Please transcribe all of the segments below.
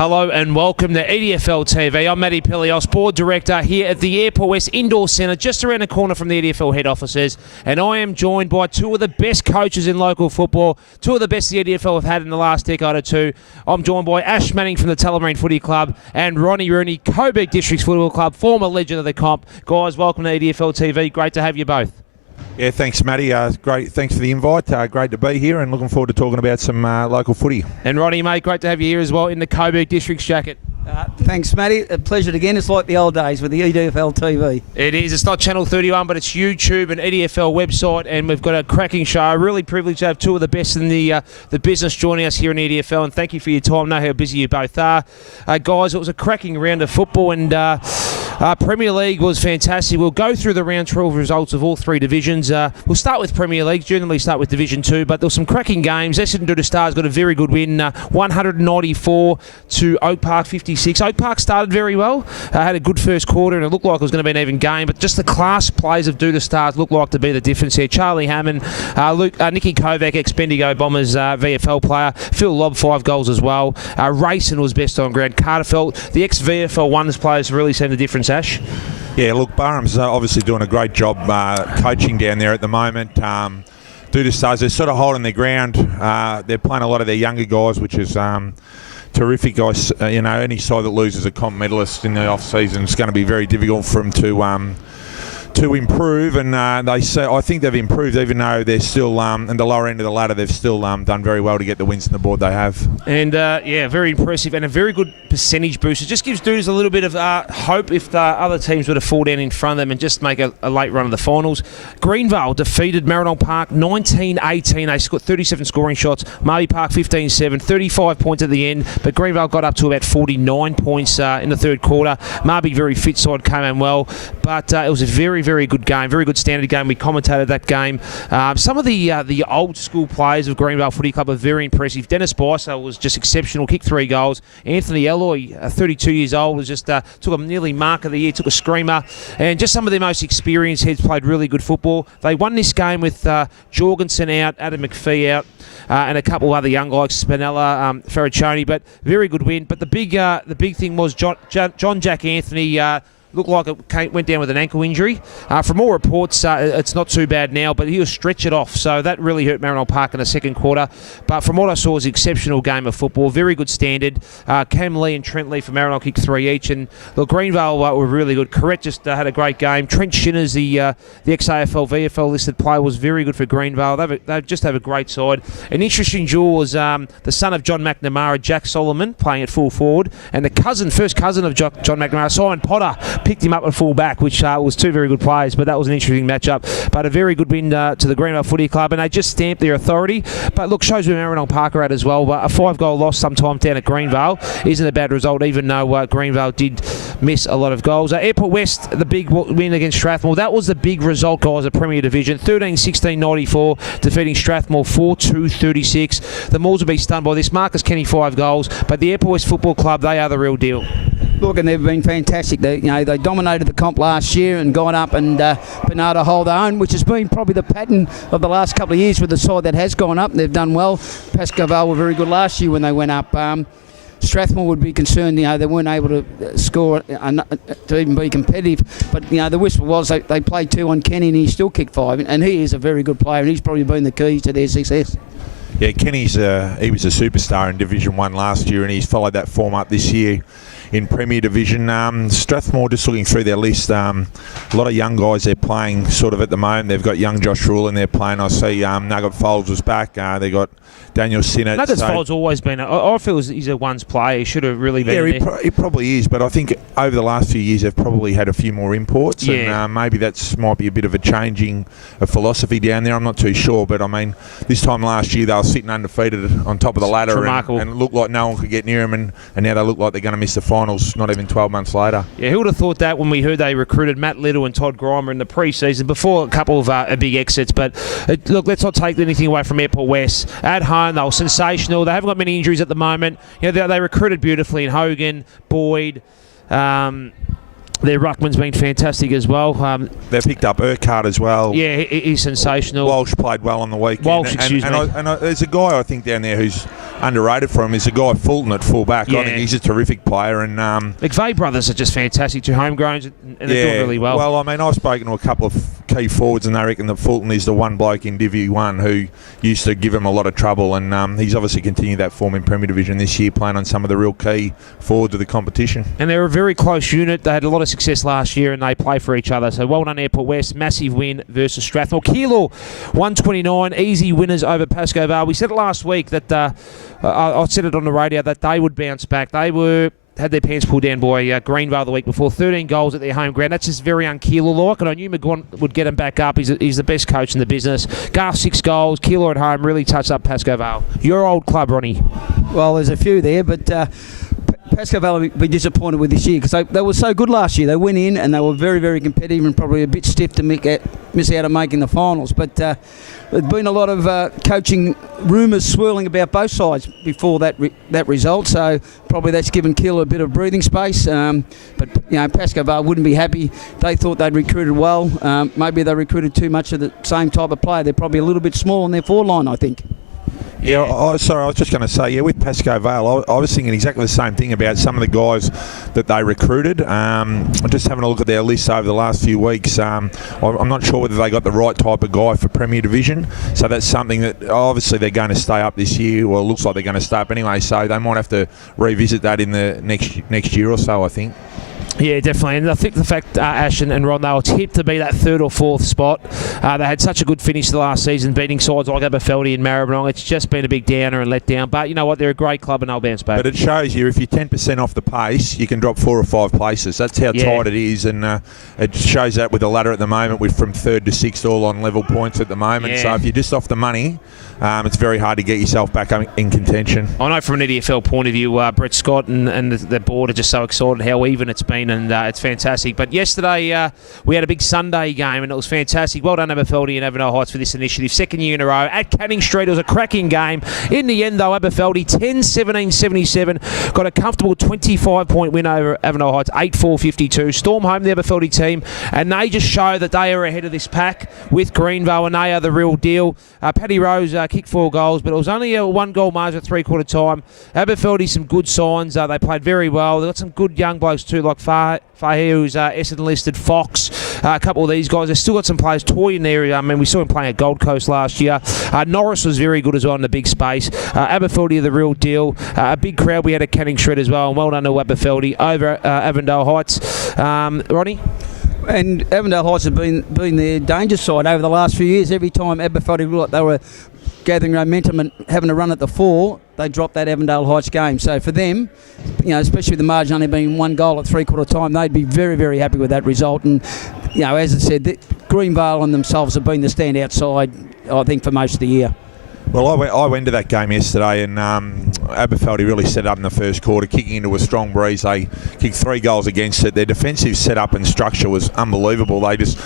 Hello and welcome to EDFL TV. I'm Matty Pelios, Board Director here at the Airport West Indoor Centre, just around the corner from the EDFL head offices. And I am joined by two of the best coaches in local football, two of the best the EDFL have had in the last decade or two. I'm joined by Ash Manning from the Tullamarine Footy Club and Rooney, Coburg Districts Football Club, former legend of the comp. Guys, welcome to EDFL TV. Great to have you both. Yeah, thanks, Matty. Great. Thanks for the invite. Great to be here and looking forward to talking about some local footy. And Ronnie, mate, great to have you here as well in the Coburg Districts jacket. Thanks, Matty. A pleasure again. It's like the old days with the EDFL TV. It is. It's not Channel 31, but it's YouTube and EDFL website, and we've got a cracking show. Really privileged to have two of the best in the business joining us here in EDFL, and thank you for your time. I know how busy you both are. Guys, it was a cracking round of football, and Premier League was fantastic. We'll go through the round 12 results of all three divisions. We'll start with Premier League, generally start with Division 2, but there were some cracking games. Essendon to the Stars got a very good win, 194 to Oak Park 56. Oak Park started very well, had a good first quarter, and it looked like it was going to be an even game, but just the class plays of Do the Stars looked like to be the difference here. Charlie Hammond, Nicky Kovac, ex-Bendigo Bombers VFL player, Phil Lobb, 5 goals as well. Rayson was best on ground. Carterfeld, the ex-VFL Wonders players, really seen the difference, Ash. Yeah, look, Barham's obviously doing a great job coaching down there at the moment. Do the Stars, they're sort of holding their ground. They're playing a lot of their younger guys, which is terrific, guys. Any side that loses a comp medalist in the off-season is going to be very difficult for them to improve, and I think they've improved, even though they're still in the lower end of the ladder. They've still done very well to get the wins on the board they have. And yeah, very impressive and a very good percentage boost. It just gives dudes a little bit of hope if the other teams were to fall down in front of them and just make a late run of the finals. Greenvale defeated Marynol Park 19-18. They scored 37 scoring shots. Marby Park 15-7, 35 points at the end, but Greenvale got up to about 49 points in the third quarter. Marby, very fit side, came in well, but it was a very good game, very good standard game. We commentated that game. Some of the old school players of Greenvale Footy Club are very impressive. Dennis Bicer was just exceptional, kicked 3 goals. Anthony Eloy, 32 years old, was just took a nearly mark of the year, took a screamer, and just some of their most experienced heads played really good football. They won this game with Jorgensen out, Adam McPhee out, and a couple of other young guys, Spinella, Ferraccioni, but very good win. But the big thing was John Jack Anthony looked like it went down with an ankle injury. From all reports, it's not too bad now, but he was stretched it off, so that really hurt Marynol Park in the second quarter. But from what I saw, it was an exceptional game of football, very good standard. Cam Lee and Trent Lee from Marynol kicked 3 each, and the Greenvale were really good. Correct just had a great game. Trent Shinners, the ex-AFL VFL listed player, was very good for Greenvale. They just have a great side. An interesting duel was the son of John McNamara, Jack Solomon, playing at full forward, and the first cousin of John McNamara, Simon Potter, picked him up at full back, which was two very good players, but that was an interesting matchup. But a very good win to the Greenvale Footy Club, and they just stamped their authority. But look, shows where Marynol Park are at as well. But a 5-goal loss sometimes down at Greenvale isn't a bad result, even though Greenvale did miss a lot of goals. Airport West, the big win against Strathmore. That was the big result, guys, at Premier Division. 13-16-94, defeating Strathmore 4-2-36. The Moors will be stunned by this. Marcus Kenny, 5 goals. But the Airport West Football Club, they are the real deal. Look, and they've been fantastic. They dominated the comp last year and gone up and been able to hold their own, which has been probably the pattern of the last couple of years with the side that has gone up. They've done well. Pascoe were very good last year when they went up. Strathmore would be concerned, they weren't able to score to even be competitive. But, the whistle was they played 2 on Kenny and he still kicked 5. And he is a very good player and he's probably been the key to their success. Yeah, Kenny's he was a superstar in Division 1 last year and he's followed that form up this year in Premier Division. Strathmore, just looking through their list, a lot of young guys they're playing sort of at the moment. They've got young Josh Rule in there playing. I see Nugget Folds was back. They got Daniel Sinnott. Nugget Folds always been, I feel he's a ones player. He should have really been he probably is, but I think over the last few years they've probably had a few more imports, and maybe that might be a bit of a changing of philosophy down there. I'm not too sure, but I mean, this time last year they were sitting undefeated on top of the ladder and it looked like no one could get near them, and now they look like they're going to miss the finals not even 12 months later. Yeah, who would have thought that when we heard they recruited Matt Little and Todd Grimer in the pre-season before a couple of big exits. But look, let's not take anything away from Airport West. At home, they were sensational. They haven't got many injuries at the moment. They recruited beautifully in Hogan, Boyd, Their ruckman's been fantastic as well. They've picked up Urquhart as well. Yeah, he's sensational. Walsh played well on the weekend. Walsh, excuse me. And there's a guy I think down there who's underrated for him. Is a guy Fulton at fullback. Yeah. I think he's a terrific player. And McVeigh brothers are just fantastic. Two homegrowns, and they're doing really well. Well, I mean, I've spoken to a couple of key forwards, and they reckon that Fulton is the one bloke in Div 1 who used to give him a lot of trouble. And he's obviously continued that form in Premier Division this year, playing on some of the real key forwards of the competition. And they're a very close unit. They had a lot of success last year, and they play for each other. So well done, Airport West. Massive win versus Strathmore. Keilor, 129, easy winners over Pascoe Vale. We said it last week that I said it on the radio that they would bounce back. They had their pants pulled down by Greenvale the week before. 13 goals at their home ground. That's just very un-Keilor-like, and I knew McGuan would get him back up. He's the best coach in the business. Garth, 6 goals. Keilor at home really touched up Pascoe Vale. Your old club, Ronnie. Well, there's a few there, but Pascoe Vale will be disappointed with this year because they were so good last year. They went in and they were very, very competitive and probably a bit stiff to miss out on making the finals. But there's been a lot of coaching rumours swirling about both sides before that result. So probably that's given Keilor a bit of breathing space. But Pascoe Vale wouldn't be happy. They thought they'd recruited well. Maybe they recruited too much of the same type of player. They're probably a little bit small on their forward line, I think. Yeah, I was just going to say, with Pascoe Vale, I was thinking exactly the same thing about some of the guys that they recruited. Just having a look at their list over the last few weeks, I'm not sure whether they got the right type of guy for Premier Division. So that's something that obviously they're going to stay up this year. Well, it looks like they're going to stay up anyway, so they might have to revisit that in the next year or so, I think. Yeah, definitely. And I think the fact Ash and Ron, they were tipped to be that 3rd or 4th spot. They had such a good finish the last season, beating sides like Aberfeldy and Maribyrnong. It's just been a big downer and let down. But you know what? They're a great club and they'll bounce back. But it shows you if you're 10% off the pace, you can drop 4 or 5 places. That's how tight it is. And it shows that with the ladder at the moment. We're from 3rd to 6th all on level points at the moment. Yeah. So if you're just off the money, it's very hard to get yourself back in contention. I know from an EDFL point of view, Brett Scott and the board are just so excited how even it's been, and it's fantastic. But yesterday we had a big Sunday game and it was fantastic. Well done Aberfeldy and Avondale Heights for this initiative. 2nd year in a row at Canning Street. It was a cracking game. In the end though, Aberfeldy 10-17-77 got a comfortable 25-point win over Avondale Heights, 8-4-52. Storm home the Aberfeldy team, and they just show that they are ahead of this pack with Greenvale, and they are the real deal. Paddy Rose kicked 4 goals, but it was only a 1-goal margin at 3/4 time. Aberfeldy, some good signs. They played very well. They got some good young blokes too, like Fahir, who's Essendon listed, Fox, a couple of these guys. They've still got some players. Toy in there. I mean, we saw him playing at Gold Coast last year. Norris was very good as well in the big space. Aberfeldy are the real deal. A big crowd we had at Canning Street as well, and well done to Aberfeldy over Avondale Heights. Ronnie? And Avondale Heights have been their danger side over the last few years. Every time Aberfeldy looked like they were gathering momentum and having a run at the 4, they dropped that Avondale Heights game. So for them, especially with the margin only being 1 goal at 3/4 time, they'd be very, very happy with that result. And as I said, Greenvale and themselves have been the standout side, I think, for most of the year. Well, I went to that game yesterday, and Aberfeldy really set up in the first quarter, kicking into a strong breeze. They kicked 3 goals against it. Their defensive setup and structure was unbelievable. They just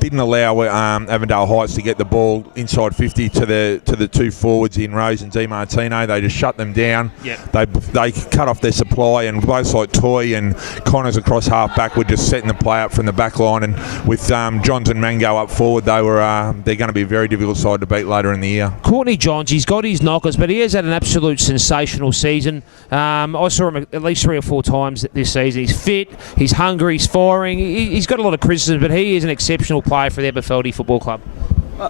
didn't allow Avondale Heights to get the ball inside 50 to the 2 forwards in Rose and Di Martino. They just shut them down. Yep. They cut off their supply, and both like Toy and Connors across half back were just setting the play up from the back line. And with Johns and Mango up forward, they're going to be a very difficult side to beat later in the year. Courtney Johns, he's got his knockers, but he has had an absolute sensational season. I saw him at least 3 or 4 times this season. He's fit, he's hungry, he's firing. He's got a lot of criticism, but he is an exceptional player for the Aberfeldy Football Club.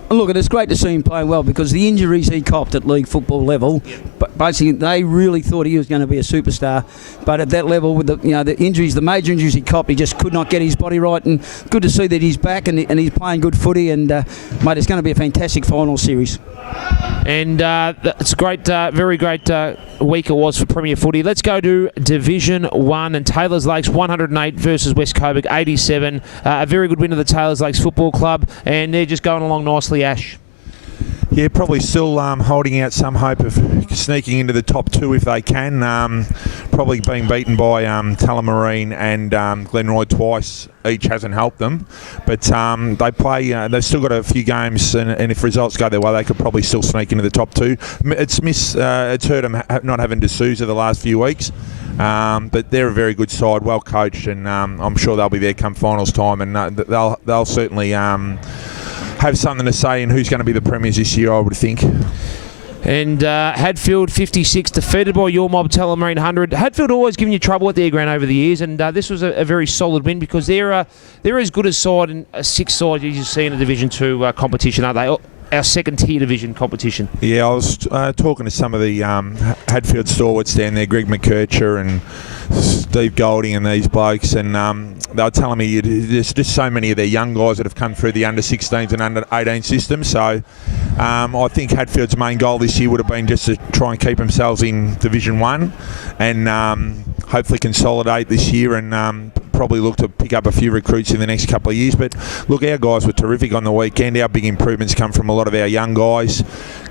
Look, it's great to see him playing well because the injuries he copped at league football level, but basically they really thought he was going to be a superstar. But at that level, with the injuries, the major injuries he copped, he just could not get his body right. And good to see that he's back and he's playing good footy. And mate, it's going to be a fantastic final series. And it's a great, very great week it was for Premier Footy. Let's go to Division 1 and Taylors Lakes 108 versus West Coburg 87. A very good win of the Taylors Lakes Football Club, and they're just going along nicely, Ash. Yeah, probably still holding out some hope of sneaking into the top 2 if they can. Probably being beaten by Tullamarine and Glenroy twice each hasn't helped them. But they play. They've still got a few games, and if results go their way, they could probably still sneak into the top 2. It's hurt them not having D'Souza the last few weeks. But they're a very good side, well coached, and I'm sure they'll be there come finals time, and they'll certainly have something to say in who's going to be the premiers this year, I would think. And Hadfield 56 defeated by your mob Tullamarine 100. Hadfield always giving you trouble at their ground over the years, and this was a very solid win because they're as good a side and a 6th side as you see in a Division 2 competition, aren't they? Our 2nd tier division competition. Yeah, I was talking to some of the Hadfield stalwarts down there, Greg McKercher and Steve Golding and these blokes, and they were telling me there's just so many of their young guys that have come through the under-16s and under-18 system. So I think Hadfield's main goal this year would have been just to try and keep themselves in Division 1 and hopefully consolidate this year and probably look to pick up a few recruits in the next couple of years. But look, our guys were terrific on the weekend. Our big improvements come from a lot of our young guys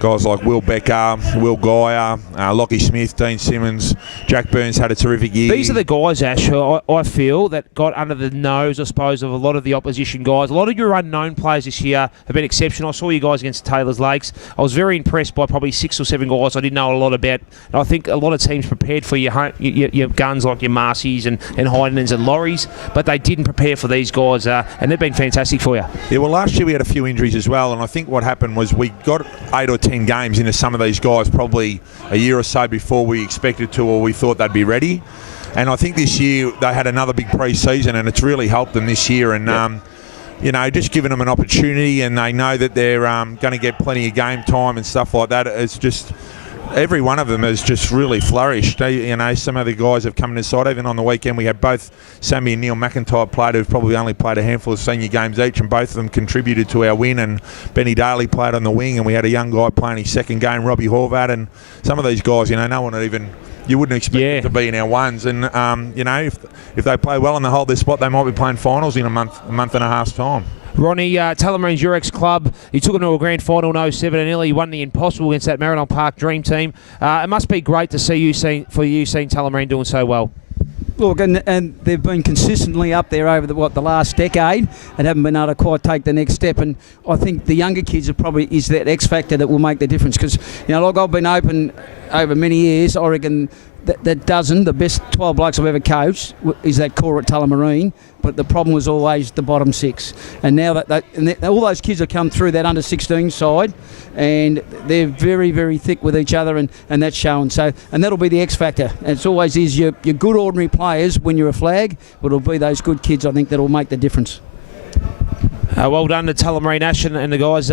like Will Becker, Will Geyer, Lockie Smith, Dean Simmons, Jack Burns had a terrific year. These are the guys, Ash, who I feel that got under the nose, I suppose, of a lot of the opposition guys. A lot of your unknown players this year have been exceptional. I saw you guys against Taylor's Lakes. I was very impressed by probably 6 or 7 guys I didn't know a lot about. And I think a lot of teams prepared for your guns like your Marcies and Heidenens and Lorries, but they didn't prepare for these guys, and they've been fantastic for you. Yeah, well, last year we had a few injuries as well, and I think what happened was we got 8 or 10 games into some of these guys probably a year or so before we expected to or we thought they'd be ready. And I think this year they had another big pre-season, and it's really helped them this year. And just giving them an opportunity, and they know that they're going to get plenty of game time and stuff like that. It's just every one of them has just really flourished. Some of the guys have come inside. Even on the weekend, we had both Sammy and Neil McIntyre played, who've probably only played a handful of senior games each, and both of them contributed to our win. And Benny Daly played on the wing, and we had a young guy playing his 2nd game, Robbie Horvat. And some of these guys, no one would even... You wouldn't expect them to be in our ones, and if they play well and they hold their spot, they might be playing finals in a month and a half's time. Ronnie, Tullamarine's your ex-club. You took them to a grand final in 07 and nearly won the impossible against that Maribyrnong Park Dream team. It must be great to see seeing Tullamarine doing so well. Look, and they've been consistently up there over the last decade and haven't been able to quite take the next step. And I think the younger kids is that X factor that will make the difference. Because I've been open over many years. I reckon the best 12 blokes I've ever coached is that core at Tullamarine. But the problem was always the bottom 6. And now all those kids have come through that under-16 side, and they're very, very thick with each other, and that's shown. So, and that'll be the X factor. And it's always is your good ordinary players when you're a flag, but it'll be those good kids, I think, that'll make the difference. Well done to Tullamarine Ash and the guys.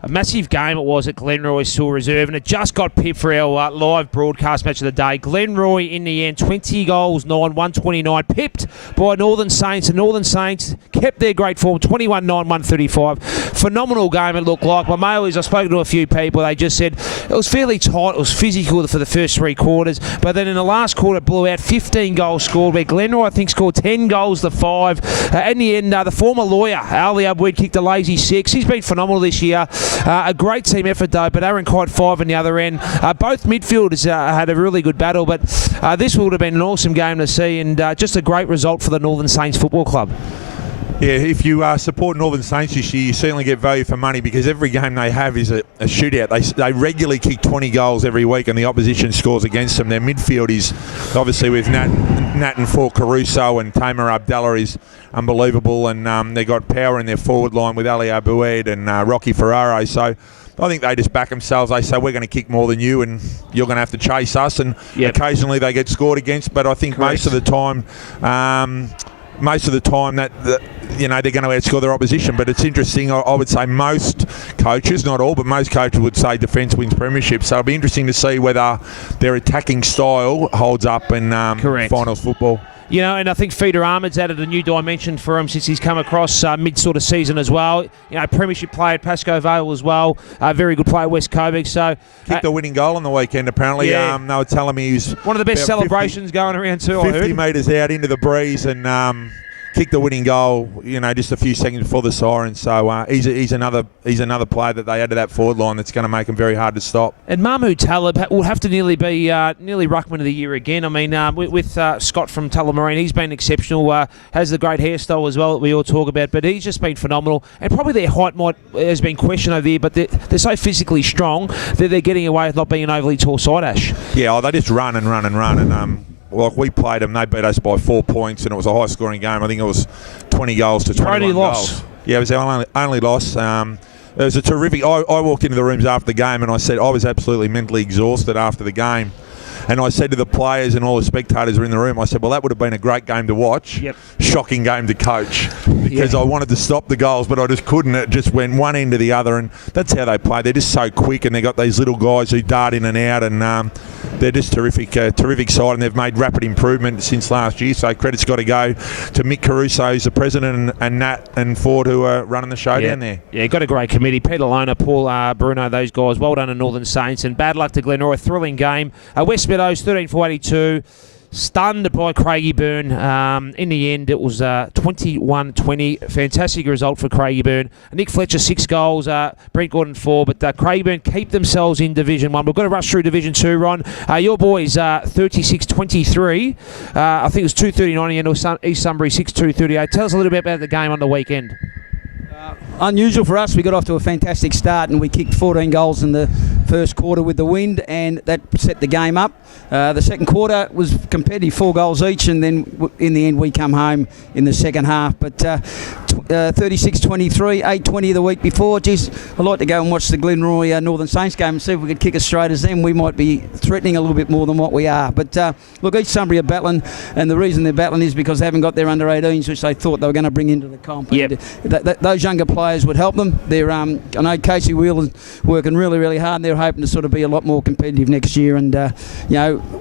A massive game it was at Glenroy Still Reserve, and it just got pipped for our live broadcast match of the day. Glenroy in the end, 20 goals, 9, 129, pipped by Northern Saints, and Northern Saints kept their great form, 21-9, 135. Phenomenal game it looked like. My mail is, I've spoken to a few people, they just said it was fairly tight, it was physical for the first 3 quarters, but then in the last quarter it blew out, 15 goals scored, where Glenroy, I think, scored 10 goals to 5. In the end, the former lawyer, Ali Abweed, kicked a lazy 6. He's been phenomenal this year. A great team effort though, but Aaron Kite 5 on the other end. Both midfielders had a really good battle, but this would have been an awesome game to see, and just a great result for the Northern Saints Football Club. Yeah, if you support Northern Saints this year, you certainly get value for money, because every game they have is a shootout. They regularly kick 20 goals every week, and the opposition scores against them. Their midfield is, obviously with Nat and Fort Caruso and Tamer Abdallah, is unbelievable, and they've got power in their forward line with Ali Aboued and Rocky Ferraro. So I think they just back themselves. They say, we're going to kick more than you, and you're going to have to chase us. And occasionally they get scored against, but I think most of the time that they're going to outscore their opposition. But it's interesting. I would say most coaches, not all, but most coaches would say defence wins premiership. So it'll be interesting to see whether their attacking style holds up in finals football. And I think Feeder Ahmed's added a new dimension for him since he's come across mid sort of season as well. Premiership player at Pascoe Vale as well. Very good player at West Coburg. So kicked the winning goal on the weekend apparently. They were telling me he's one of the best celebrations going around too. 50 metres out into the breeze, and kicked the winning goal, just a few seconds before the siren. So he's another player that they add to that forward line that's going to make him very hard to stop. And Mahmood Talib will have to nearly be Ruckman of the Year again. I mean, with Scott from Tullamarine, he's been exceptional. Has the great hairstyle as well that we all talk about, but he's just been phenomenal. And probably their height has been questioned over there, but they're so physically strong that they're getting away with not being an overly tall side, Ash. Yeah, they just run and run and run. And like we played them, they beat us by 4 points, and it was a high-scoring game. I think it was 20 goals to 21 only goals. Loss. Yeah, it was our only loss. It was a terrific. I walked into the rooms after the game, and I said I was absolutely mentally exhausted after the game. And I said to the players and all the spectators who were in the room, I said, well, that would have been a great game to watch. Yep. Shocking game to coach. Because I wanted to stop the goals, but I just couldn't. It just went one end to the other, and that's how they play. They're just so quick, and they've got these little guys who dart in and out, and they're just terrific side, and they've made rapid improvement since last year. So credit's got to go to Mick Caruso, who's the president, and Nat and Ford, who are running the show down there. Yeah, got a great committee. Peter Lona, Paul Bruno, those guys. Well done to Northern Saints, and bad luck to Glenroy. Thrilling game. West Meadows, 13-4-82. Stunned by Craigieburn. In the end, it was 21-20. Fantastic result for Craigieburn. Nick Fletcher, 6 goals. Brent Gordon, 4. But Craigieburn keep themselves in Division 1. We've got to rush through Division 2, Ron. Your boys, 36-23. I think it was 2:39 and East Sunbury, 6-2-38. Tell us a little bit about the game on the weekend. Unusual for us. We got off to a fantastic start, and we kicked 14 goals in the first quarter with the wind, and that set the game up. The second quarter was competitive, 4 goals each, and then in the end we come home in the second half. But 36-23, 8-20 the week before. Geez, I'd like to go and watch the Glenroy Northern Saints game and see if we could kick as straight as them. We might be threatening a little bit more than what we are. But look, East Sunbury are battling, and the reason they're battling is because they haven't got their under-18s, which they thought they were going to bring into the comp. Yep. Those younger players would help them. They're, I know Casey Wheeler's working really, really hard, and they're hoping to sort of be a lot more competitive next year. And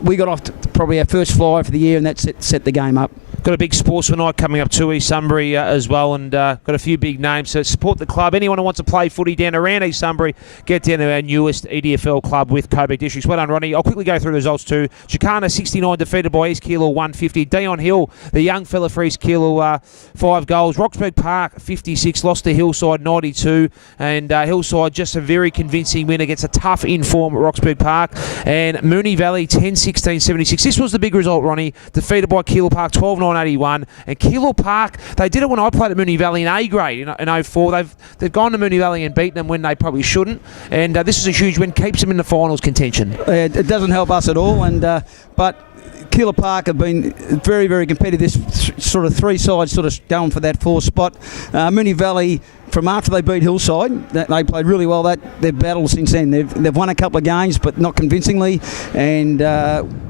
we got off to probably our first flyer for the year, and that set the game up. Got a big sportsman night coming up too, East Sunbury as well, and got a few big names. So support the club. Anyone who wants to play footy down around East Sunbury, get down to our newest EDFL club with Coburg Districts. Well done, Ronnie. I'll quickly go through the results too. Chicana 69 defeated by East Keilor 150. Dion Hill, the young fella for East Keilor, 5 goals. Roxburgh Park 56, lost to Hillside 92, and Hillside just a very convincing win against a tough in-form Roxburgh Park. And Moonee Valley 10-16, 76. This was the big result, Ronnie. Defeated by Keilor Park 12-9. 81, and Keilor Park, they did it when I played at Moonee Valley in A grade in 04. They've gone to Moonee Valley and beaten them when they probably shouldn't, and this is a huge win, keeps them in the finals contention. It doesn't help us at all, and but Keilor Park have been very, very competitive. This sort of 3 sides sort of going for that 4th spot. Moonee Valley, from after they beat Hillside, they played really well. They've battled since then. They've won a couple of games, but not convincingly. And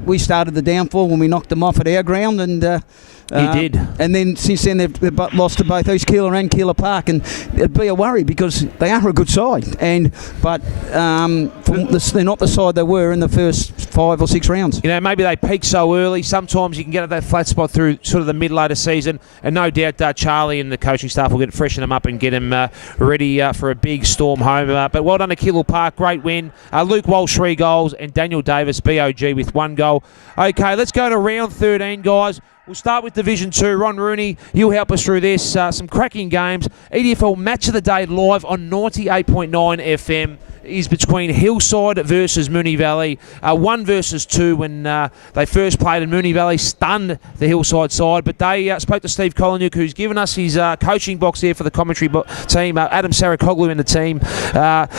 we started the downfall when we knocked them off at our ground, and you did. And then since then they've lost to both East Keilor and Keilor Park, and it'd be a worry because they are a good side. But they're not the side they were in the first 5 or 6 rounds. Maybe they peak so early. Sometimes you can get at that flat spot through sort of the mid-later season, and no doubt Charlie and the coaching staff will freshen them up and get them ready for a big storm home. But well done to Keilor Park, great win. Luke Walsh 3 goals, and Daniel Davis, BOG, with 1 goal. Okay, let's go to round 13, guys. We'll start with Division 2. Ron Rooney, you'll help us through this. Some cracking games. EDFL Match of the Day live on 98.9 FM. Is between Hillside versus Moonee Valley. 1 versus 2 when they first played, and Moonee Valley stunned the Hillside side. But they spoke to Steve Koliniuk, who's given us his coaching box here for the commentary team. Adam Sarakoglu in the team.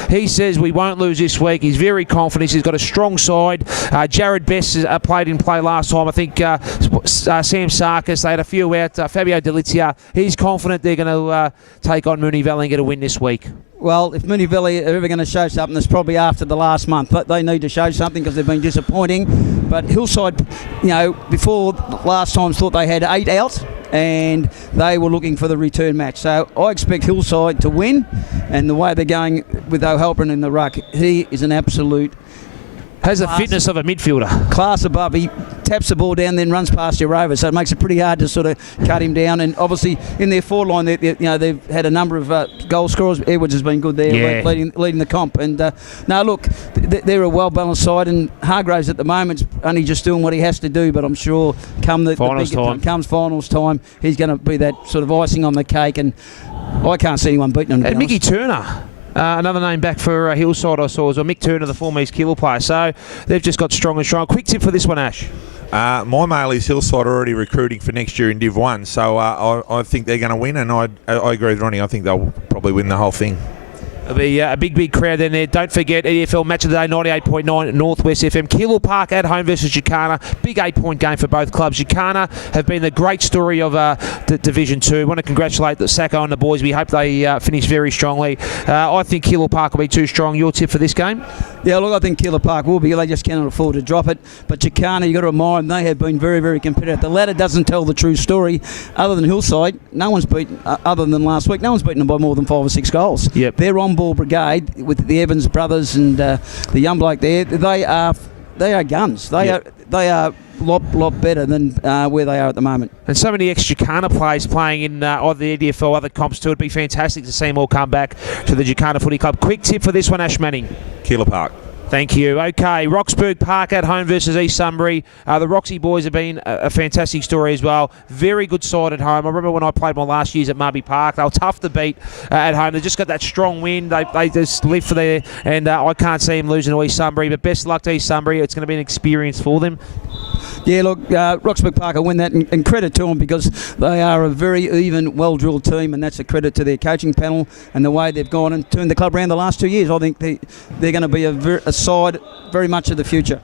He says we won't lose this week. He's very confident. He's got a strong side. Jared Best played in play last time. I think Sam Sarkis, they had a few out. Fabio Delizia, he's confident they're going to take on Moonee Valley and get a win this week. Well, if Moonee Valley are ever going to show something, it's probably after the last month. They need to show something because they've been disappointing. But Hillside, before last time thought they had 8 out, and they were looking for the return match. So I expect Hillside to win, and the way they're going with O'Halpern in the ruck, he is an absolute Has the fitness of a midfielder. Class above. He taps the ball down, then runs past your rover, so it makes it pretty hard to sort of cut him down. And obviously in their forward line, they've had a number of goal scorers. Edwards has been good there, leading the comp. And no, look, they're a well balanced side, and Hargraves at the moment's only just doing what he has to do. But I'm sure come comes finals time, he's going to be that sort of icing on the cake. And I can't see anyone beating him. And Mickey Turner. Another name back for Hillside I saw as well. Mick Turner, the former East Killor player. So they've just got strong and strong. Quick tip for this one, Ash. My mail is Hillside are already recruiting for next year in Div 1, so I think they're going to win, and I agree with Ronnie. I think they'll probably win the whole thing. There'll be a big crowd in there. Don't forget, EDFL Match of the Day, 98.9 Northwest FM. Killor Park at home versus Jacana. Big 8-point game for both clubs. Jacana have been the great story of Division 2. Want to congratulate the Sacco and the boys. We hope they finish very strongly. I think Killor Park will be too strong. Your tip for this game? Yeah, look, I think Killor Park will be. They just cannot afford to drop it. But Jacana, you've got to remind them, they have been very, very competitive. The ladder doesn't tell the true story. Other than Hillside, no one's beaten, other than last week, no one's beaten them by more than 5 or 6 goals. Yep. They're on ball brigade with the Evans brothers and the young bloke there. They are guns. They are lot better than where they are at the moment. And so many ex-Jacana players playing in either the EDFL or other comps too. It'd be fantastic to see them all come back to the Jacana Footy Club. Quick tip for this one, Ash Manning. Killor Park. Thank you. Okay, Roxburgh Park at home versus East Sunbury. The Roxy boys have been a fantastic story as well. Very good side at home. I remember when I played my last years at Marby Park, they were tough to beat at home. They just got that strong wind. They just live for there, and I can't see them losing to East Sunbury. But best of luck to East Sunbury. It's going to be an experience for them. Yeah, look, Roxburgh Park will win that, and credit to them because they are a very even, well-drilled team, and that's a credit to their coaching panel and the way they've gone and turned the club around the last 2 years. I think they're going to be a side very much of the future.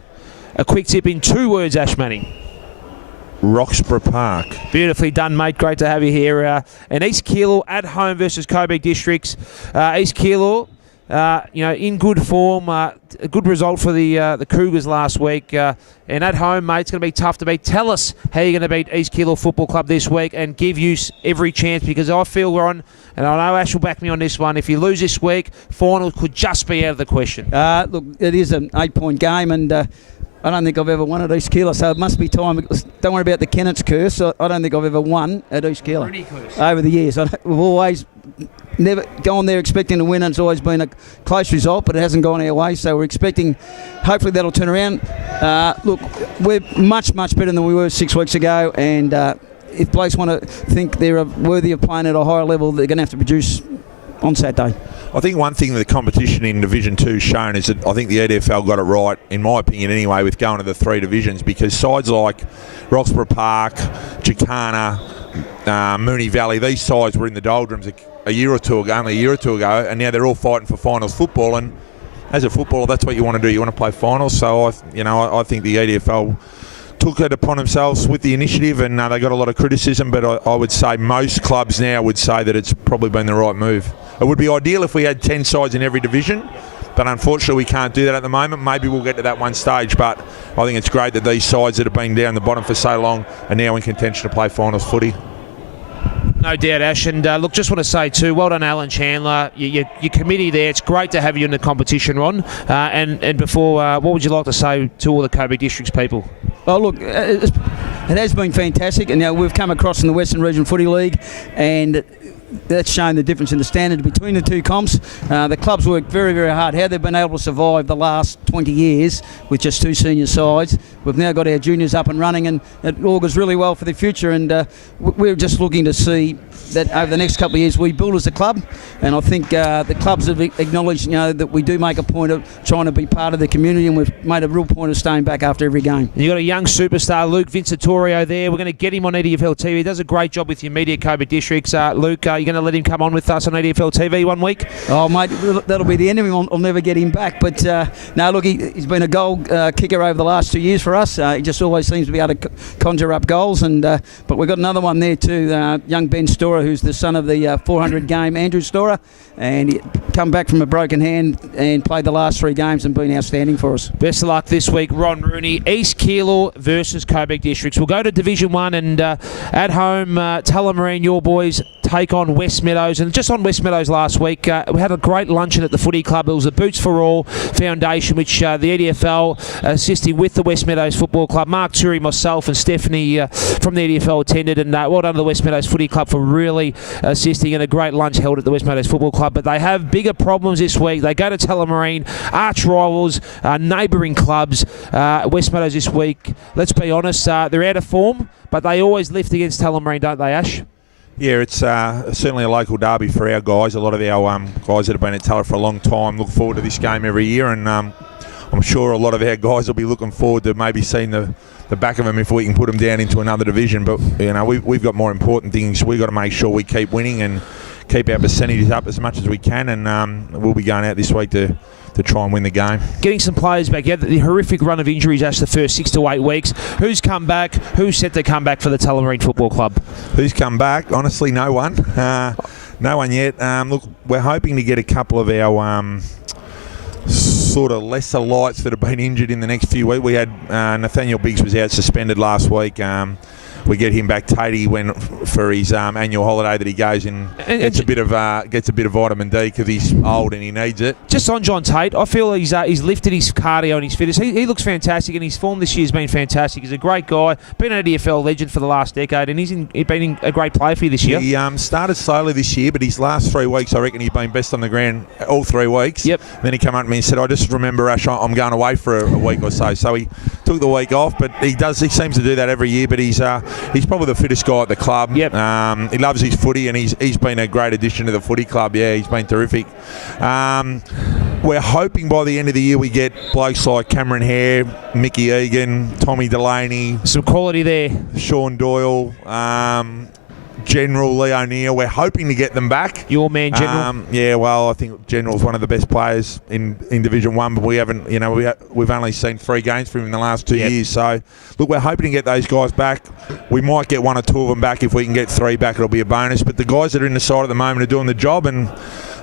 A quick tip in 2 words, Ash Manning. Roxburgh Park. Beautifully done, mate. Great to have you here. And East Killor at home versus Coburg Districts. East Killor, in good form. A good result for the Cougars last week. And at home, mate, it's going to be tough to beat. Tell us how you're going to beat East Killor Football Club this week and give you every chance, because I feel we're on, and I know Ash will back me on this one. If you lose this week, finals could just be out of the question. Look, it is an 8-point game, and I don't think I've ever won at East Killor, so it must be time. Don't worry about the Kennett's curse. I don't think I've ever won at East Killor over the years. We've always never gone there expecting to win, and it's always been a close result, but it hasn't gone our way, so we're expecting, hopefully that'll turn around. Look, we're much better than we were 6 weeks ago, and if blokes want to think they're worthy of playing at a higher level, they're going to have to produce on Saturday. I think one thing that the competition in Division 2 has shown is that I think the EDFL got it right, in my opinion anyway, with going to the 3 divisions, because sides like Roxburgh Park, Jacana, Moonee Valley, these sides were in the doldrums only a year or two ago, and now they're all fighting for finals football. And as a footballer, that's what you want to do. You want to play finals. So I think the EDFL took it upon themselves with the initiative, and they got a lot of criticism. But I would say most clubs now would say that it's probably been the right move. It would be ideal if we had 10 sides in every division, but unfortunately we can't do that at the moment. Maybe we'll get to that one stage, but I think it's great that these sides that have been down the bottom for so long are now in contention to play finals footy. No doubt, Ash. And look, just want to say too, well done, Alan Chandler. Your committee there. It's great to have you in the competition, Ron. And before, what would you like to say to all the Coburg Districts people? Well, look, it has been fantastic, and we've come across in the Western Region Footy League, and that's shown the difference in the standard between the two comps. The clubs worked very, very hard. How they've been able to survive the last 20 years with just 2 senior sides. We've now got our juniors up and running, and it augurs really well for the future. And we're just looking to see that over the next couple of years we build as a club. And I think the clubs have acknowledged, that we do make a point of trying to be part of the community, and we've made a real point of staying back after every game. You've got a young superstar, Luke Vincitorio, there. We're going to get him on EDFL TV. He does a great job with your media, Coburg Districts. Luke, you're going to let him come on with us on EDFL TV one week? Oh, mate, that'll be the end of him. I'll never get him back. But no, look, he's been a goal kicker over the last 2 years for us. He just always seems to be able to conjure up goals. And but we've got another one there too, young Ben Storer, who's the son of the 400 game Andrew Storer, and he come back from a broken hand and played the last 3 games and been outstanding for us. Best of luck this week, Ron Rooney. East Killor versus Coburg Districts. We'll go to Division 1, and at home, Tullamarine, your boys take on on West Meadows. And just on West Meadows last week, we had a great luncheon at the footy club. It was the Boots for All Foundation, which the EDFL assisting with the West Meadows Football Club. Mark Turi, myself and Stephanie from the EDFL attended, and well done to the West Meadows Footy Club for really assisting, and a great lunch held at the West Meadows Football Club. But they have bigger problems this week. They go to Tullamarine, arch rivals, neighbouring clubs. West Meadows this week, let's be honest, they're out of form, but they always lift against Tullamarine, don't they, Ash? Yeah, it's certainly a local derby for our guys. A lot of our guys that have been at Tulla for a long time look forward to this game every year, and I'm sure a lot of our guys will be looking forward to maybe seeing the back of them if we can put them down into another division. But you know, we've got more important things. We've got to make sure we keep winning and keep our percentages up as much as we can, and we'll be going out this week to try and win the game. Getting some players back. Yeah, the horrific run of injuries after the first 6 to 8 weeks. Who's come back? Who's set to come back for the Tullamarine Football Club? Who's come back? Honestly, no one. No one yet. Look, we're hoping to get a couple of our sort of lesser lights that have been injured in the next few weeks. We had Nathaniel Biggs was out suspended last week. We get him back. Tatey went for his annual holiday that he goes in. Gets a bit of vitamin D because he's old and he needs it. Just on John Tate, I feel he's lifted his cardio and his fitness. He looks fantastic, and his form this year has been fantastic. He's a great guy, been an EDFL legend for the last decade, and he's been a great player for you this year. He started slowly this year, but his last 3 weeks, I reckon he's been best on the ground all 3 weeks. Yep. Then he came up to me and said, "I just remember, Ash, I'm going away for a week or so." So he took the week off, but he seems to do that every year. But he's probably the fittest guy at the club. Yep. He loves his footy, and he's been a great addition to the footy club. Yeah, he's been terrific. We're hoping by the end of the year we get blokes like Cameron Hare, Mickey Egan, Tommy Delaney. Some quality there. Sean Doyle. General Lee O'Neill. We're hoping to get them back. Your man, General. Yeah, well, I think General's one of the best players in Division 1, but we haven't, we've only seen 3 games from him in the last 2 years. So, look, we're hoping to get those guys back. We might get 1 or 2 of them back. If we can get 3 back, it'll be a bonus. But the guys that are in the side at the moment are doing the job, and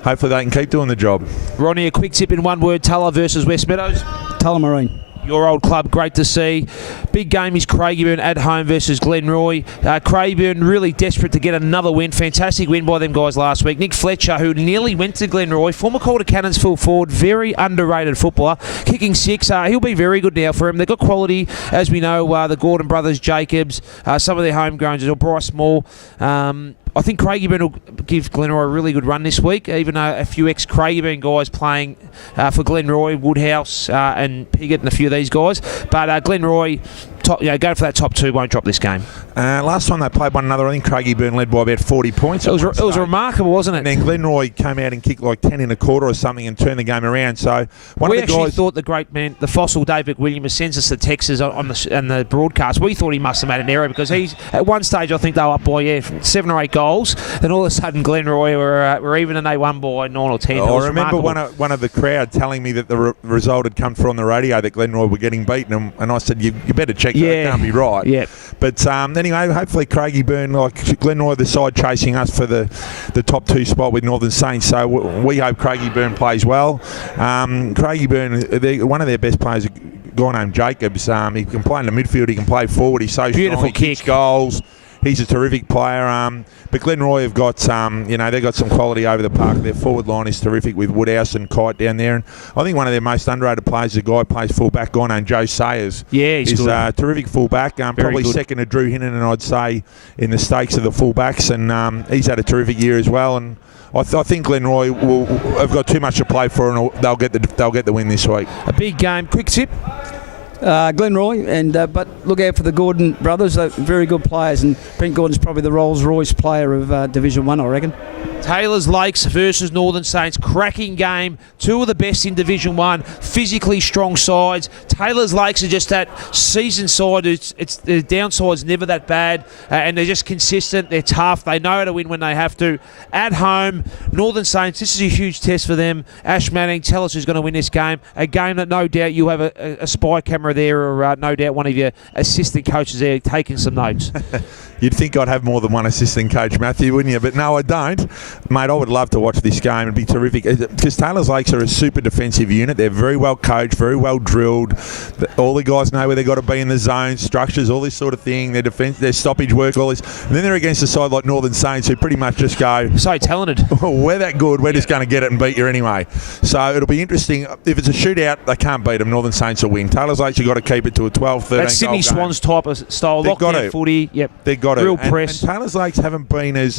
hopefully they can keep doing the job. Ronnie, a quick tip in one word: Tulla versus West Meadows. Tullamarine. Your old club, great to see. Big game is Craigieburn at home versus Glenroy. Craigieburn really desperate to get another win. Fantastic win by them guys last week. Nick Fletcher, who nearly went to Glenroy, former Calder Cannons full forward, very underrated footballer, kicking 6. He'll be very good now for him. They've got quality, as we know, the Gordon brothers, Jacobs, some of their homegrowns, or Bryce Moore. I think Craigieburn will give Glenroy a really good run this week, even a few ex-Craigieburn guys playing for Glenroy, Woodhouse and Piggott and a few of these guys. But Glenroy, go for that top 2, won't drop this game. Last time they played one another, I think Craigieburn led by about 40 points. It was remarkable, wasn't it? And then Glenroy came out and kicked like 10 in a quarter or something and turned the game around. So we actually thought the great man, the fossil David Williams, sends us the texts on the broadcast. We thought he must have made an error because he's at one stage, I think they were up by 7 or 8 goals. Then all of a sudden Glenroy were even and they won by 9 or 10. I remember one of the crowd telling me that the result had come through on the radio that Glenroy were getting beaten, and I said, you better check that. It can't be right. Yeah. But anyway, hopefully Craigieburn, like Glenroy, the side chasing us for the top 2 spot with Northern Saints. So we hope Craigieburn plays well. Craigieburn, one of their best players, a guy named Jacobs. He can play in the midfield. He can play forward. He's so beautiful strong. He kicks goals. He's a terrific player. But Glenroy have got they've got some quality over the park. Their forward line is terrific with Woodhouse and Kite down there. And I think one of their most underrated players is a guy who plays full-back, a guy named Joe Sayers. Yeah, he's good. A terrific full-back. Probably good. Second to Drew Hinnon, and I'd say, in the stakes of the full-backs. And he's had a terrific year as well. And I think Glenroy have got too much to play for, and they'll get the win this week. A big game. Quick tip. Glenroy, but look out for the Gordon brothers. They're very good players, and Brent Gordon's probably the Rolls-Royce player of Division 1, I reckon. Taylor's Lakes versus Northern Saints. Cracking game. 2 of the best in Division 1. Physically strong sides. Taylor's Lakes are just that seasoned side. The downside's never that bad, and they're just consistent. They're tough. They know how to win when they have to. At home, Northern Saints, this is a huge test for them. Ash Manning, tell us who's going to win this game. A game that no doubt you'll have a spy camera camera there, or no doubt one of your assistant coaches there taking some notes. You'd think I'd have more than one assistant coach, Matthew, wouldn't you? But no, I don't. Mate, I would love to watch this game. It'd be terrific. Because Taylor's Lakes are a super defensive unit. They're very well coached, very well drilled. All the guys know where they've got to be in the zone, structures, all this sort of thing. Their defence, their stoppage work, all this. And then they're against a side like Northern Saints, who pretty much just go, So talented. well, we're that good. We're just going to get it and beat you anyway. So it'll be interesting. If it's a shootout, they can't beat them. Northern Saints will win. Taylor's Lakes, you've got to keep it to a 12, 13 That's Sydney goal Swans type of style. They've got Lockdown to. footy. Yep. They've got Real it. press. And Taylor's Lakes haven't been as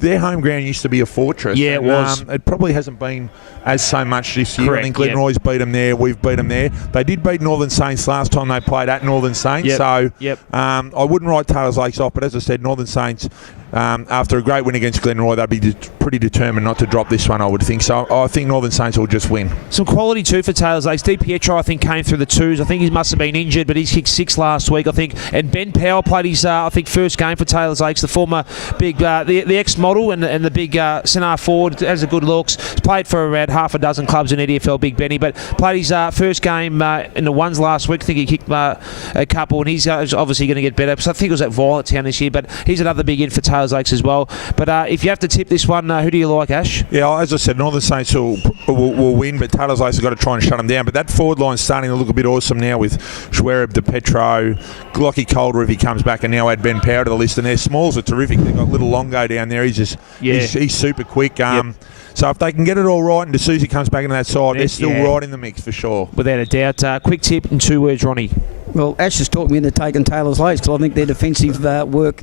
their home ground used to be a fortress. Yeah, it was. It probably hasn't been as so much this year. Correct, I think Glenroy's beat them there. We've beat them there. They did beat Northern Saints last time they played at Northern Saints. Yep, So yep. I wouldn't write Taylor's Lakes off, but as I said, Northern Saints, after a great win against Glenroy, they'd be pretty determined not to drop this one, I would think. So I think Northern Saints will just win. Some quality too for Taylor's Lakes. Di Pietro, I think, came through the twos. I think he must have been injured, but he's kicked 6 last week, I think. And Ben Powell played his, I think, first game for Taylor's Lakes. The former big, the ex-model and the big centre forward, has a good looks. He's played for around half a dozen clubs in EDFL, Big Benny, but played his first game in the ones last week. I think he kicked a couple, and he's obviously going to get better. So I think it was at Violet Town this year, but he's another big in for Taylor's Lakes as well. But if you have to tip this one, who do you like, Ash? Yeah, as I said, Northern Saints will win, but Taylor's Lakes have got to try and shut them down. But that forward line's starting to look a bit awesome now with Schwereb, De Petro, Glocky Calder if he comes back, and now add Ben Power to the list. And their smalls are terrific. They've got little Longo down there. He's just he's super quick. Yep. So if they can get it all right and DeSouza comes back into that side, they're still right in the mix for sure. Without a doubt. Quick tip in 2 words, Ronnie. Well, Ash has talked me into taking Taylor's Lakes because I think their defensive work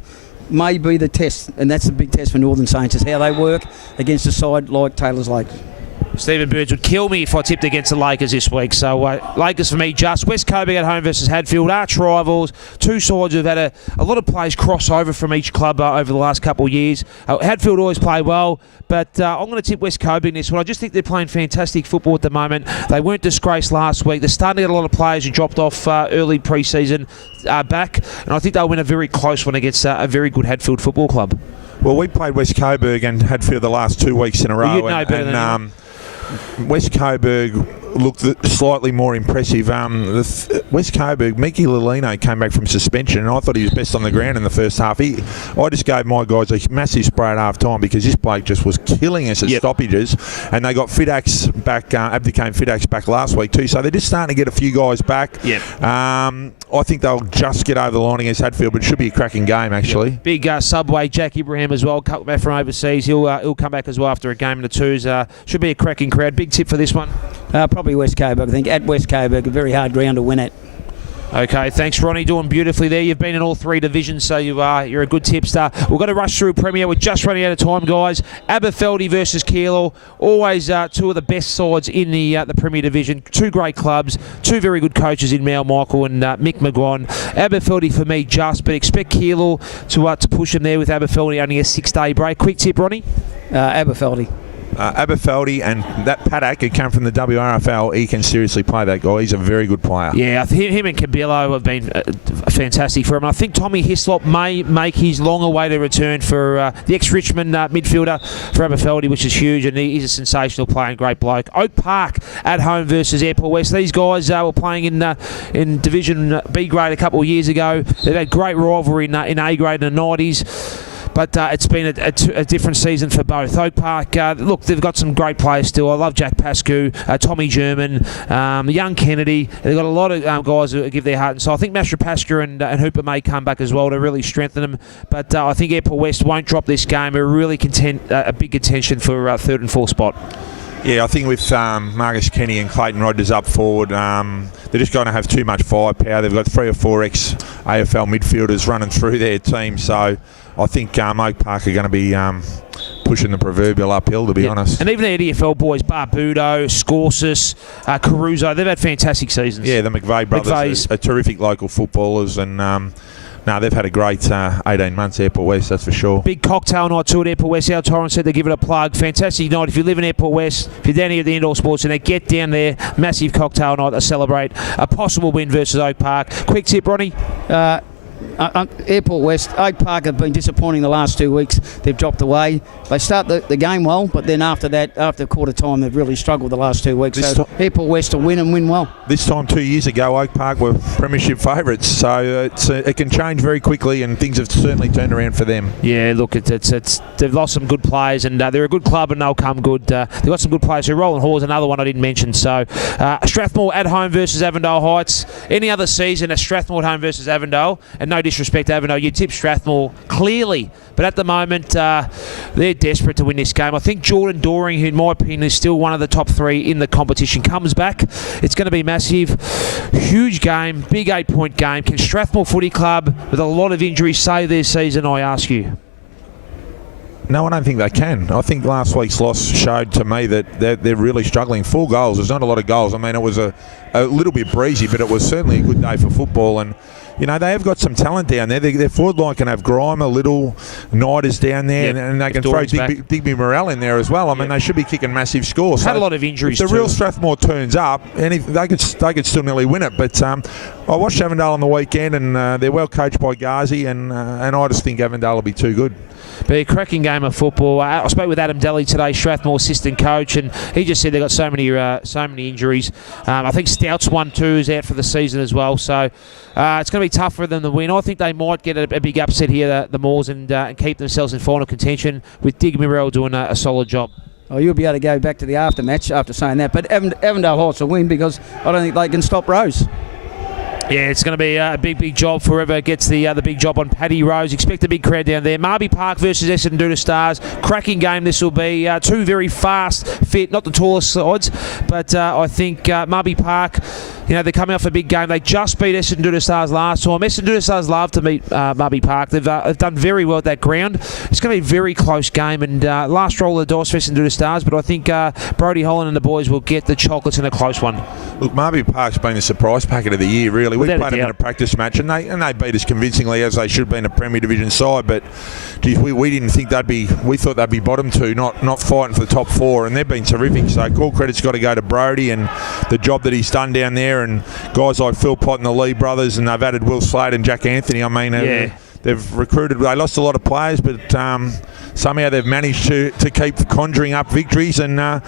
may be the test, and that's the big test for Northern Saints, is how they work against a side like Taylor's Lakes. Stephen Burns would kill me if I tipped against the Lakers this week. So Lakers for me, just West Coburg at home versus Hadfield, arch rivals. Two sides who've had a lot of players cross over from each club over the last couple of years. Hadfield always play well, but I'm going to tip West Coburg in this one. I just think they're playing fantastic football at the moment. They weren't disgraced last week. They're starting to get a lot of players who dropped off early pre-season back, and I think they'll win a very close one against a very good Hadfield Football Club. Well, we played West Coburg and Hadfield the last 2 weeks in a row. Well, you'd know better than West Coburg looked slightly more impressive. West Coburg, Mickey Lilino came back from suspension, and I thought he was best on the ground in the first half. I just gave my guys a massive spray at half time because this bloke just was killing us at stoppages, and they got Fidax back, Abdicame Fidax back last week too, so they're just starting to get a few guys back. I think they'll just get over the line against Hadfield, but it should be a cracking game actually. Big Subway, Jack Ibrahim as well, back from overseas. He'll come back as well after a game in the twos. Should be a cracking crowd. Big tip for this one. Probably West Coburg. I think at West Coburg, a very hard ground to win at. Okay, thanks, Ronnie. Doing beautifully there. You've been in all 3 divisions, so you're a good tipster. We've got to rush through Premier. We're just running out of time, guys. Aberfeldy versus Keilor. Always 2 of the best sides in the Premier Division. 2 great clubs. 2 very good coaches in Mal Michael and Mick McGuan. Aberfeldy for me, just, but expect Keilor to push them there with Aberfeldy only a 6-day break. Quick tip, Ronnie? Aberfeldy. Aberfeldy and that Paddock who came from the WRFL, he can seriously play, that guy. He's a very good player. Yeah, I think him and Cabillo have been fantastic for him. I think Tommy Hislop may make his long-awaited return for the ex-Richmond midfielder for Aberfeldy, which is huge, and he's a sensational player and great bloke. Oak Park at home versus Airport West. These guys were playing in Division B grade a couple of years ago. They've had great rivalry in A grade in the 90s. But it's been a different season for both. Oak Park, look, they've got some great players still. I love Jack Pascu, Tommy German, young Kennedy. They've got a lot of guys who give their heart and soul. I think Mastra Pascu and Hooper may come back as well to really strengthen them. But I think Airport West won't drop this game. We're really a big contention for 3rd and 4th spot. Yeah, I think with Marcus Kenny and Clayton Rogers up forward, they're just going to have too much firepower. They've got 3 or 4 ex-AFL midfielders running through their team, so I think Oak Park are going to be pushing the proverbial uphill, to be honest. And even the EDFL boys, Barbudo, Scorsis, Caruso, they've had fantastic seasons. Yeah, the McVeigh brothers are terrific local footballers, and they've had a great 18 months, Airport West, that's for sure. Big cocktail night too at Airport West. Our Torrance said to give it a plug. Fantastic night. If you live in Airport West, if you're down here at the Indoor Sports Centre, get down there. Massive cocktail night to celebrate a possible win versus Oak Park. Quick tip, Ronnie? Airport West, Oak Park have been disappointing the last 2 weeks. They've dropped away. They start the game well, but then after that, after quarter time, they've really struggled the last 2 weeks. So Airport West will win and win well. This time 2 years ago, Oak Park were premiership favourites, so it can change very quickly, and things have certainly turned around for them. Yeah, look, they've lost some good players, and they're a good club, and they'll come good. They've got some good players. So Roland Hall is another one I didn't mention. So Strathmore at home versus Avondale Heights. Any other season, a Strathmore at home versus Avondale, and no disrespect to Avondale, you tip Strathmore clearly. But at the moment, they're desperate to win this game. I think Jordan Doring, who in my opinion is still one of the top 3 in the competition, comes back. It's going to be massive. Huge game, big 8-point game. Can Strathmore Footy Club, with a lot of injuries, save their season, I ask you? No, I don't think they can. I think last week's loss showed to me that they're really struggling. 4 goals, there's not a lot of goals. I mean, it was a little bit breezy, but it was certainly a good day for football. And you know, they have got some talent down there. Their forward line can have Grimer, Little, Knight is down there, and they can throw Digby Morrell in there as well. I mean, they should be kicking massive scores. Had a lot of injuries. If the real Strathmore turns up, and they could still nearly win it. But I watched Avondale on the weekend, and they're well coached by Ghazi, and I just think Avondale will be too good. Be a cracking game of football. I spoke with Adam Daly today, Strathmore assistant coach, and he just said they've got so many injuries. I think Stouts 1-2 is out for the season as well, so it's going to be tough for them to win. I think they might get a big upset here, the Moors, and keep themselves in final contention, with Dig Mirrell doing a solid job. Oh, you'll be able to go back to the aftermatch after saying that, but Avondale Heights will win because I don't think they can stop Rose. Yeah, it's going to be a big job for whoever gets the big job on Paddy Rose. Expect a big crowd down there. Marby Park versus Essendon Doona Stars. Cracking game this will be. 2 very fast, fit, not the tallest sides, but I think Marby Park, you know, they're coming off a big game. They just beat Essendon Doona Stars last time. Essendon Doona Stars love to meet Marby Park. They've done very well at that ground. It's going to be a very close game, and last roll of the dice for Essendon Doona Stars, but I think Brodie Holland and the boys will get the chocolates in a close one. Look, Marby Park's been the surprise packet of the year, really. We played them in a practice match, and they beat us convincingly, as they should be in a Premier Division side. But geez, we didn't think we thought they'd be bottom 2, not fighting for the top 4, and they've been terrific. So all credit's got to go to Brodie and the job that he's done down there, and guys like Phil Pott and the Lee brothers, and they've added Will Slade and Jack Anthony. I mean, they've recruited. They lost a lot of players, but somehow they've managed to keep conjuring up victories. And I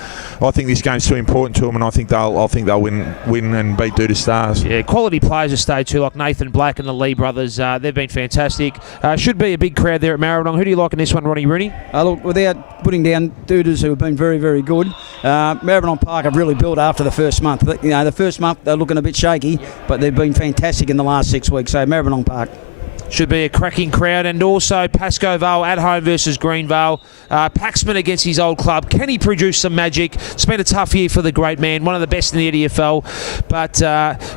think this game's too important to them, and I think they'll win and beat Doona Stars. Yeah, quality players have stayed too, like Nathan Black and the Lee brothers. They've been fantastic. Should be a big crowd there at Maribyrnong. Who do you like in this one, Ronnie Rooney? Look, without putting down Dooders, who have been very, very good, Maribyrnong Park have really built after the first month. You know, the first month they're looking a bit shaky, but they've been fantastic in the last 6 weeks. So Maribyrnong Park. Should be a cracking crowd. And also Pascoe Vale at home versus Greenvale. Paxman against his old club. Can he produce some magic? It's been a tough year for the great man, one of the best in the EDFL. But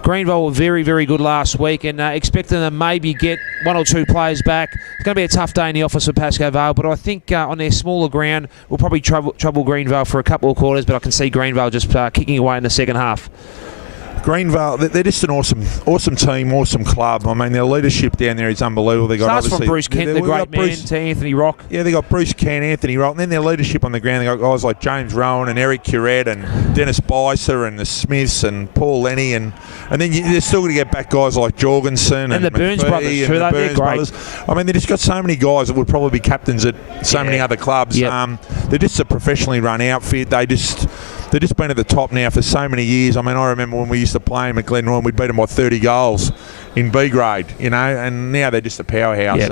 Greenvale were very, very good last week, and expecting them to maybe get 1 or 2 players back. It's going to be a tough day in the office for Pascoe Vale, but I think on their smaller ground we'll probably trouble Greenvale for a couple of quarters, but I can see Greenvale just kicking away in the second half. Greenvale, they're just an awesome team, awesome club. I mean, their leadership down there is unbelievable. They got starts obviously from Bruce Kent, the great man, to Anthony Rock. Yeah, they got Bruce Kent, Anthony Rock, and then their leadership on the ground. They got guys like James Rowan and Eric Curette and Dennis Bicer and the Smiths and Paul Lenny, and then they're still going to get back guys like Jorgensen and the Burns McPhee brothers. And the Burns brothers. I mean, they just got so many guys that would probably be captains at so many other clubs. Yep. They're just a professionally run outfit. They've just been at the top now for so many years. I mean, I remember when we used to play them at Glenroy, we'd beat them by 30 goals in B grade, you know, and now they're just a powerhouse. Yep.